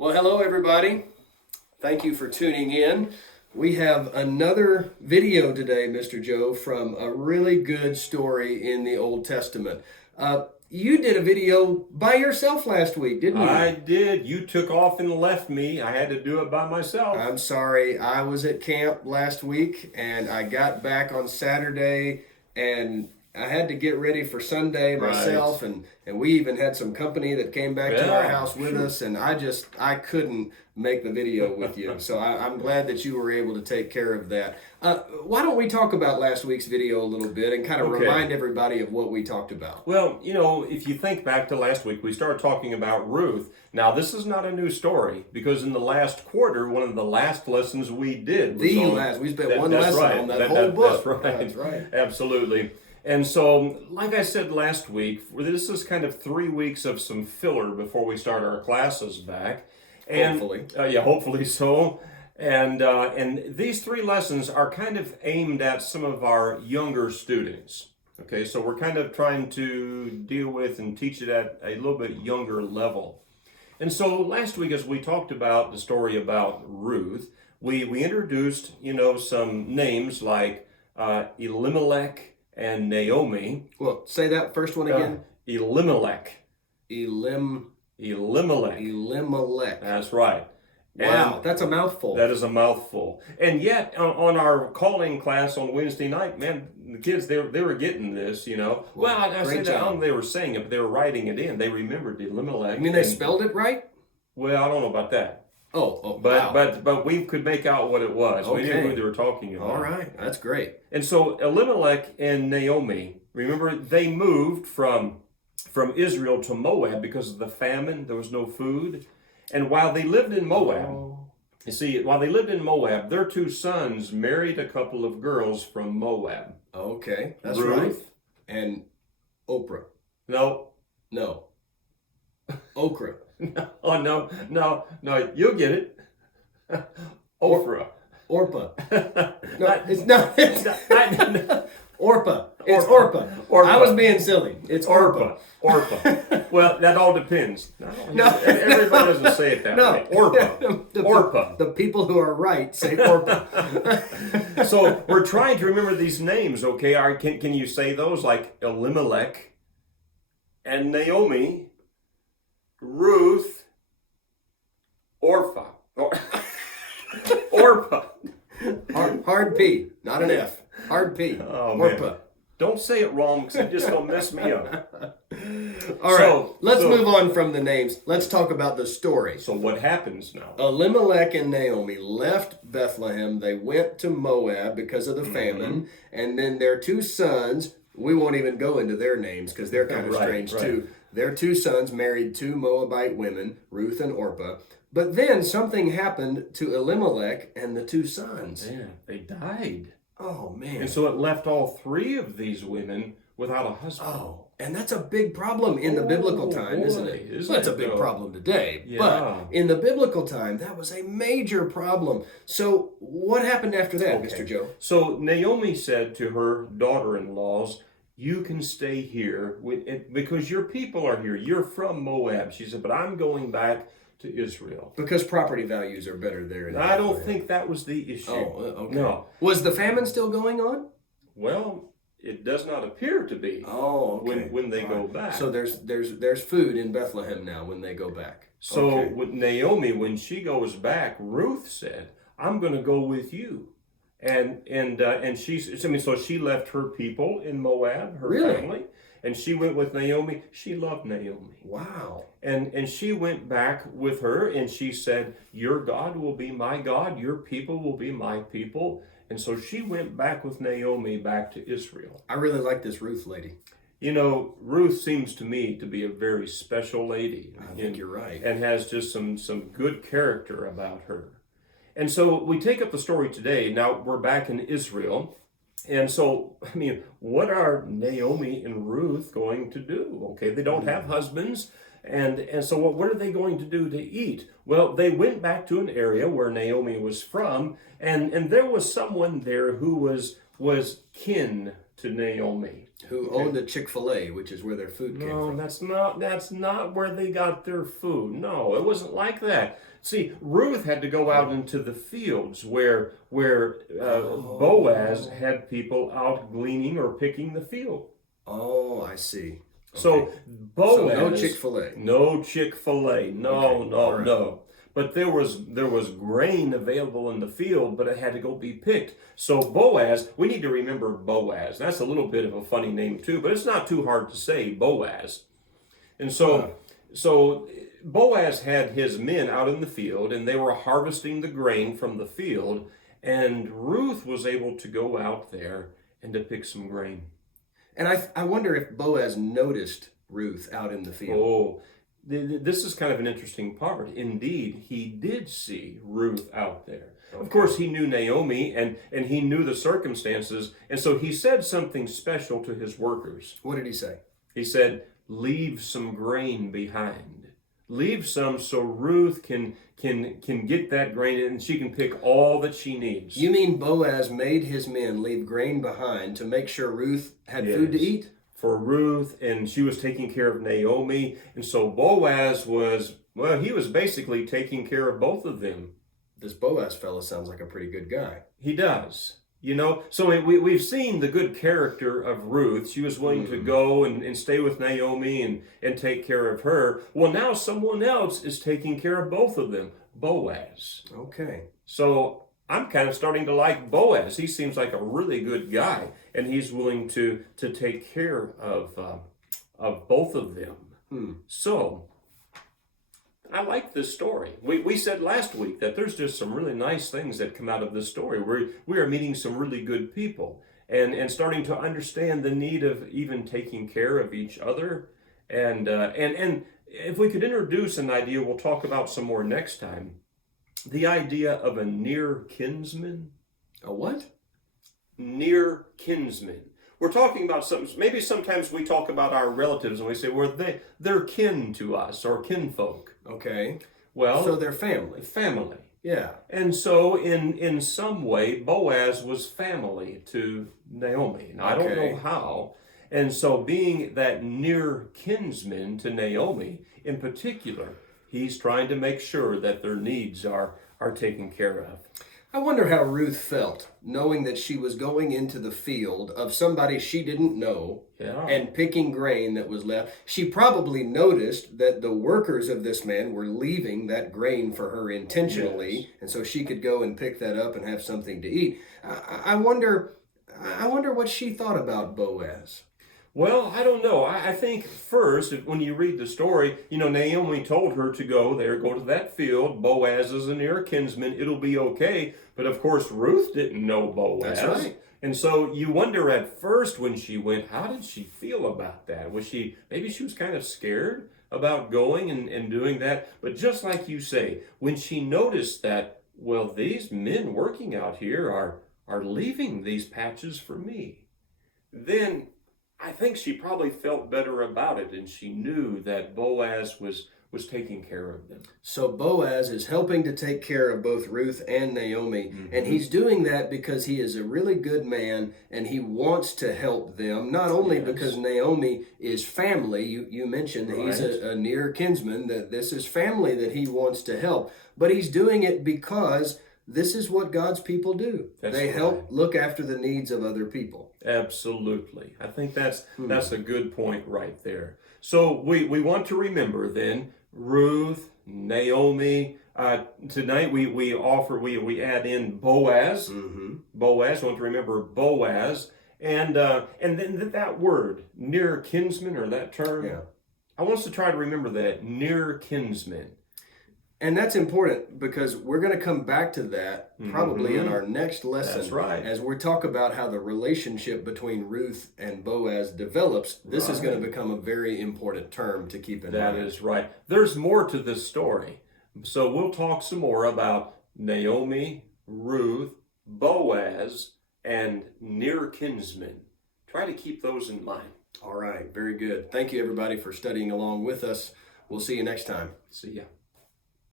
Well, hello everybody. Thank you for tuning in. We have another video today, Mr. Joe, from a really good story in the Old Testament. You did a video by yourself last week, didn't you? I did. You took off and left me. I had to do it by myself. I'm sorry. I was at camp last week and I got back on Saturday and I had to get ready for Sunday myself, and we even had some company that came back to our house with us, and I couldn't make the video with you. So I'm glad that you were able to take care of that. Why don't we talk about last week's video a little bit and kind of remind everybody of what we talked about? Well, if you think back to last week, we started talking about Ruth. Now, this is not a new story, because in the last quarter, one of the last lessons we did was we spent one lesson on that whole book. That's right. Absolutely. And so, like I said last week, this is kind of 3 weeks of some filler before we start our classes back. And, hopefully. Hopefully so. And these 3 lessons are kind of aimed at some of our younger students. Okay, so we're kind of trying to deal with and teach it at a little bit younger level. And so last week, as we talked about the story about Ruth, we introduced, some names like Elimelech and Naomi. Well, say that first one again. Elimelech. Elimelech. That's right. Wow, And that's a mouthful. that is a mouthful. And yet, on our calling class on Wednesday night, man, the kids, they were getting this, Well, I said that, I don't know if they were saying it, but they were writing it in. They remembered Elimelech. You mean they spelled it right? Well, I don't know about that. Wow. But we could make out what it was. Okay. We knew who they were talking about. All right, that's great. And so Elimelech and Naomi, remember, they moved from Israel to Moab because of the famine. There was no food. And while they lived in Moab, their 2 sons married a couple of girls from Moab. Okay, that's Ruth, right. And Oprah. No. Okra. No, you'll get it. Oprah. Orpah. No, it's not. Orpah. It's Orpah. Orpah. I was being silly. It's Orpah. Orpah. Well, that all depends. No, everybody doesn't say it that way. Orpah. The people who are right say Orpah. So we're trying to remember these names, okay? Can you say those, like Elimelech and Naomi, Ruth, Orpah. Orpah. Hard P, not an F. Hard P. Oh, Orpah. man. Don't say it wrong, because it's just going to mess me up. All right, let's move on from the names. Let's talk about the story. So what happens now? Elimelech and Naomi left Bethlehem. They went to Moab because of the famine. And then their 2 sons, we won't even go into their names because they're kind of strange too. Their 2 sons married 2 Moabite women, Ruth and Orpah. But then something happened to Elimelech and the 2 sons. Yeah, they died. Oh, man. And so it left all 3 of these women without a husband. Oh, and that's a big problem in the biblical time, isn't it? It's a big problem today. Yeah. But in the biblical time, that was a major problem. So what happened after that, Mr. Joe? So Naomi said to her daughter-in-laws, "You can stay here because your people are here. You're from Moab." She said, "But I'm going back to Israel." Because property values are better there. I don't think that was the issue. Oh, okay. No. Was the famine still going on? Well, it does not appear to be. Oh, okay. When they go back. So there's food in Bethlehem now when they go back. So with Naomi, when she goes back, Ruth said, "I'm going to go with you." And so she left her people in Moab, her family, and she went with Naomi. She loved Naomi. Wow. And she went back with her, and she said, "Your God will be my God, your people will be my people." And so she went back with Naomi back to Israel. I really like this Ruth lady. Ruth seems to me to be a very special lady. I think you're right. And has just some good character about her. And so we take up the story today. Now we're back in Israel. And so, what are Naomi and Ruth going to do? Okay, they don't have husbands. And so what are they going to do to eat? Well, they went back to an area where Naomi was from, and there was someone there who was was kin to Naomi. Who owned a Chick-fil-A, which is where their food came from. No, that's not where they got their food. No, it wasn't like that. See, Ruth had to go out into the fields where Boaz had people out gleaning or picking the field. Oh, I see. Okay. So Boaz, so no Chick-fil-A. No Chick-fil-A. No, Okay. no, Right. no. But there was grain available in the field, but it had to go be picked. So Boaz, we need to remember Boaz. That's a little bit of a funny name too, but it's not too hard to say, Boaz. And so Boaz had his men out in the field, and they were harvesting the grain from the field, and Ruth was able to go out there and to pick some grain. And I wonder if Boaz noticed Ruth out in the field. Oh, this is kind of an interesting part. Indeed, he did see Ruth out there. Okay. Of course, he knew Naomi and he knew the circumstances. And so he said something special to his workers. What did he say? He said, leave some grain behind. Leave some so Ruth can get that grain and she can pick all that she needs. You mean Boaz made his men leave grain behind to make sure Ruth had food to eat? For Ruth, and she was taking care of Naomi. And so Boaz he was basically taking care of both of them. This Boaz fellow sounds like a pretty good guy. He does. You know, so we've seen the good character of Ruth. She was willing to go and stay with Naomi and take care of her. Well, now someone else is taking care of both of them, Boaz. Okay. So I'm kind of starting to like Boaz. He seems like a really good guy, and he's willing to take care of both of them. So I like this story. We said last week that there's just some really nice things that come out of this story. We are meeting some really good people and starting to understand the need of even taking care of each other. And if we could introduce an idea, we'll talk about some more next time. The idea of a near kinsman. A what? Near kinsman. We're talking about something, maybe sometimes we talk about our relatives and we say, well, they're kin to us or kinfolk. Okay. Well, so they're family. Family. Yeah. And so in some way, Boaz was family to Naomi. Now, I don't know how. And so being that near kinsman to Naomi in particular, he's trying to make sure that their needs are taken care of. I wonder how Ruth felt, knowing that she was going into the field of somebody she didn't know and picking grain that was left. She probably noticed that the workers of this man were leaving that grain for her intentionally, and so she could go and pick that up and have something to eat. I wonder what she thought about Boaz. Well, I don't know. I think first, when you read the story, Naomi told her to go to that field. Boaz is a near kinsman. It'll be okay. But of course, Ruth didn't know Boaz. That's right. And so you wonder at first when she went, how did she feel about that? Maybe she was kind of scared about going and doing that. But just like you say, when she noticed that, well, these men working out here are leaving these patches for me, then I think she probably felt better about it, and she knew that Boaz was taking care of them. So Boaz is helping to take care of both Ruth and Naomi, and he's doing that because he is a really good man, and he wants to help them, not only because Naomi is family. You mentioned that he's a near kinsman, that this is family that he wants to help, but he's doing it because this is what God's people do. They help look after the needs of other people. Absolutely. I think that's a good point right there. So we want to remember then Ruth, Naomi. Tonight we add in Boaz. Boaz. We want to remember Boaz, and then that word near kinsman, or that term. Yeah. I want us to try to remember that near kinsman. And that's important because we're going to come back to that probably in our next lesson. That's right. As we talk about how the relationship between Ruth and Boaz develops, this is going to become a very important term to keep in mind. That is right. There's more to this story. So we'll talk some more about Naomi, Ruth, Boaz, and near kinsmen. Try to keep those in mind. All right. Very good. Thank you, everybody, for studying along with us. We'll see you next time. See ya.